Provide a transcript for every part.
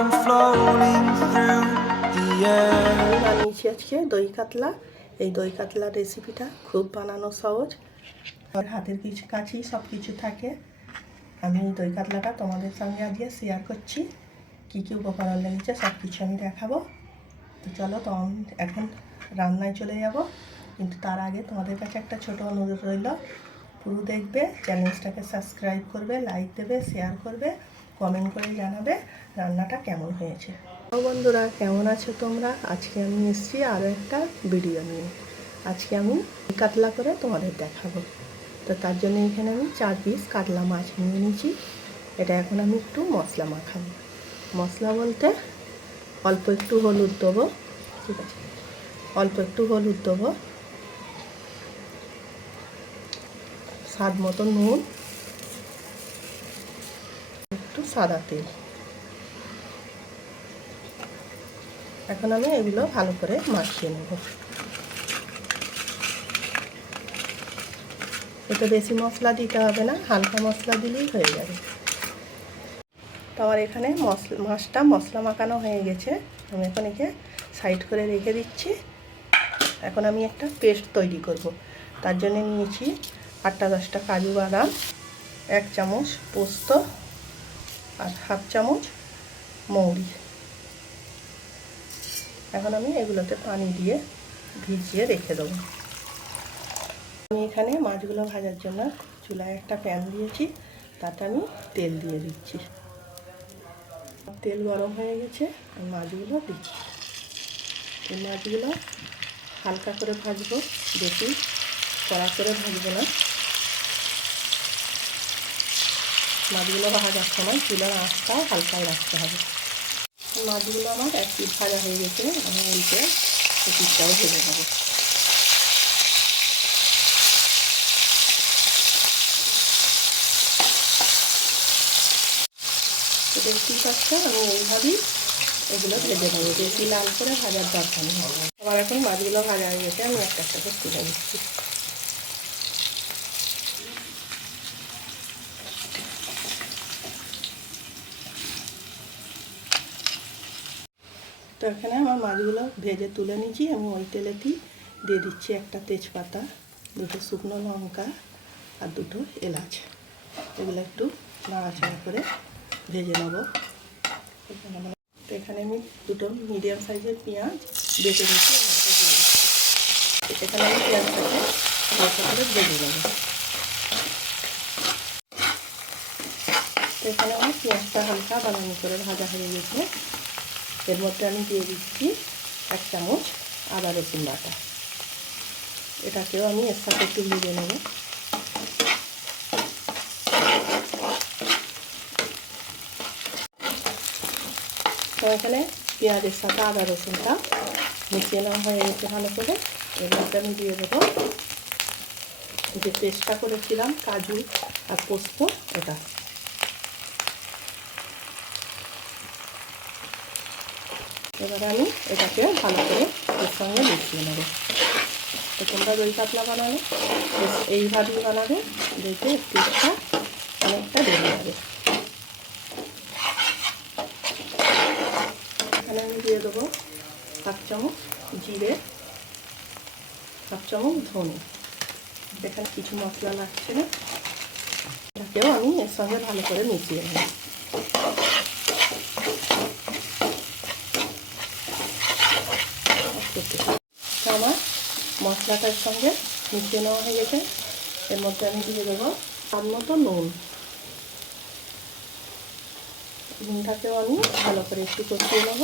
I'm floating through the air. আমি বানিয়েছি আজকে দই কাতলা। এই দই কাতলার রেসিপিটা খুব বানানো সহজ, আর হাতের কাছেই সব কিছু থাকে। আমি এই দই কাতলাটা তোমাদের সঙ্গে আজকে শেয়ার করছি। কী কী উপকরণ লেগেছে সব কিছু আমি দেখাবো। তো চলো এখন রান্নায় চলে যাব, কিন্তু তার আগে তোমাদের কাছে একটা ছোট অনুরোধ রইল, পুরো দেখবে, চ্যানেলটাকে সাবস্ক্রাইব করবে, লাইক দেবে, শেয়ার করবে, কমেন্ট করে জানাবে রান্নাটা কেমন হয়েছে। বন্ধুরা, কেমন আছো তোমরা? আজকে আমি এসেছি আরও একটা ভিডিও নিয়ে। আজকে আমি কাতলা করে তোমাদের দেখাবো। তো তার জন্য এখানে আমি 4 পিস কাতলা মাছ নিয়ে নিয়েছি। এটা এখন আমি একটু মশলা মাখাবো। মশলা বলতে অল্প একটু হলুদ দেবো, ঠিক আছে, অল্প একটু হলুদ দেবো, স্বাদ মতো নুন, একটু সাদা তেল। এখন আমি এগুলো ভালো করে মাখিয়ে নেব। এতে বেশি মশলা দিতে হবে না, হালকা মশলা দিলেই হয়ে যাবে। তো আমার এখানে মাছটা মশলা মাখানো হয়ে গেছে। আমি এখন একে সাইড করে রেখে দিচ্ছি। এখন আমি একটা পেস্ট তৈরি করব। তার জন্য নিয়েছি 8-10টা কাজু বাদাম, 1 চামচ পোস্ত, আর 1/2 চামচ মৌরি। এখন আমি এগুলোতে পানি দিয়ে ভিজিয়ে রেখে দেবো। আমি এখানে মাছগুলো ভাজার জন্য চুলায় একটা প্যান দিয়েছি, তাতে আমি তেল দিয়ে দিচ্ছি। তেল গরম হয়ে গেছে, আমি মাছগুলো দিচ্ছি। এই মাছগুলো হালকা করে ভাজবো, বেশি কড়া করে ভাজবো না। মাছগুলো ভাজার সময় চুলার আঁচটা হালকায় রাখতে হবে। মাছগুলো আমার এক পিঠ ভাজা হয়ে গেছে, আমি উল্টে এই পিঠটাও ভেজে নেবো। দেখতেই পাচ্ছ, আমি এইভাবেই এগুলো ভেজে নেবো, বেশি লাল করে ভাজার দরকার নেই। আমার এখন মাছগুলো ভাজা হয়ে গেছে, আমি একটা একটা করে তুলে নিচ্ছি। তো এখানে আমার মাছগুলো ভেজে তুলে নিচ্ছি। আমি ওই তেলেতেই দিয়ে দিচ্ছি একটা তেজপাতা, 2টো শুকনো লঙ্কা আর 2টো এলাচ। এগুলো একটু নাড়াচাড়া করে ভেজে নেব। তো এখানে আমি 2টো মিডিয়াম সাইজের পেঁয়াজ বেটে রেখে এখানে আমি পেঁয়াজটাকে হালকা করে ভেজে নেব। তো এখানে আমার পেঁয়াজটা হালকা বাদামি করে ভাজা হয়ে গেছে। এর মধ্যে আমি দিয়ে দিচ্ছি 1 চামচ আদা রসুন বাটা। এটাকেও আমি এর সাথে একটু ভেজে নেব। তো এখানে পেঁয়াজের সাথে আদা রসুনটা মিশিয়ে নেওয়া হয়ে গেছে ভালো করে। এর মধ্যে আমি দিয়ে দেবো যে পেস্টটা করেছিলাম কাজু আর পোস্ত, ওটা। এবার আমি এটাকে ভালো করে এর সঙ্গে মিশিয়ে নেব। তো তোমরা দই কাতলা বানালে এইভাবেই বানাবে, দেখবে টেস্টটা অনেকটা বেড়ে যাবে। এখানে আমি দিয়ে দেবো 1/2 চামচ জিরে, 1/2 চামচ ধনে। এখানে কিছু মশলা লাগছে না, এটাকেও আমি এর সঙ্গে ভালো করে মিশিয়ে নেব। আমার মশলাটার সঙ্গে মিশিয়ে নেওয়া হয়ে গেছে। এর মধ্যে আমি দিয়ে দেবো স্বাদ মতো নুন। নুনটাকেও আমি ভালো করে একটু কষিয়ে নেব।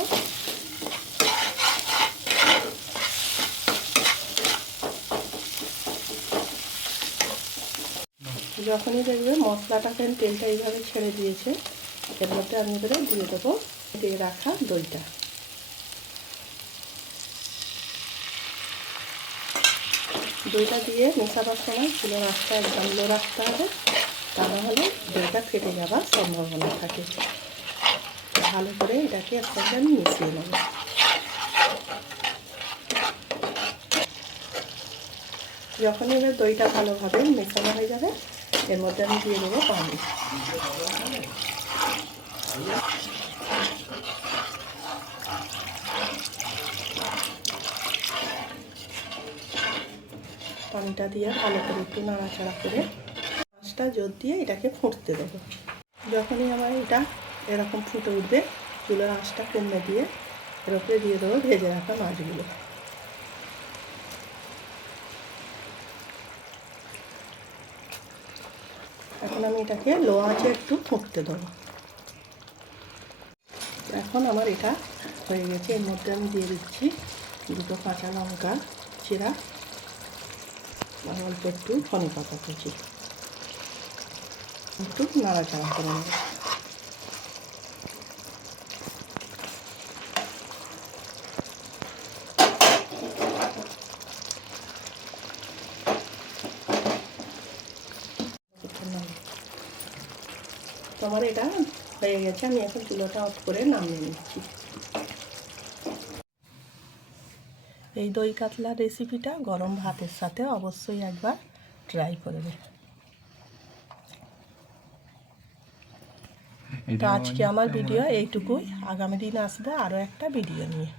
যখনই দেখবে মশলাটাকে তেলটা এইভাবে ছেড়ে দিয়েছে, এর মধ্যে আমি এবারে দিয়ে দেবো দিয়ে রাখা দইটা। দইটা দিয়ে মেশাবার সময় চুলার আঁচটা একদম লো রাখতে হবে, তা নাহলে দইটা ফেটে যাওয়ার সম্ভাবনা থাকে। ভালো করে এটাকে এর সঙ্গে আমি মিশিয়ে নেব। যখনই এবার দইটা ভালোভাবে মেশানো হয়ে যাবে, এর মধ্যে আমি দিয়ে দেবো পানি। পানিটা দিয়ে ভালো করে একটু নাড়াচাড়া করে মাছটা জোর দিয়ে এটাকে ফুটতে দেবো। যখনই আমার এটা এরকম ফুটে উঠবে চুলার আঁচটা কমে দিয়ে এর উপরে দিয়ে দেবো ভেজে রাখা মাছগুলো। এখন আমি এটাকে লো আঁচে একটু ফুটতে দেবো। এখন আমার এটা হয়ে গেছে। এর মধ্যে আমি দিয়ে দিচ্ছি দুটো কাঁচা লঙ্কা চিরা আর অল্প একটু ধনে পাতা কুচি, একটু নাড়াচাড়া করে নেব। তোমার এটা হয়ে গেছে, আমি এখন চুলাটা অফ করে নামিয়ে নিচ্ছি। এই দই কাতলা রেসিপিটা গরম ভাতের সাথে অবশ্যই একবার ট্রাই করবে। তো আজকে আমার ভিডিও এইটুকুই। আগামী দিন আসবে আরও একটা ভিডিও নিয়ে।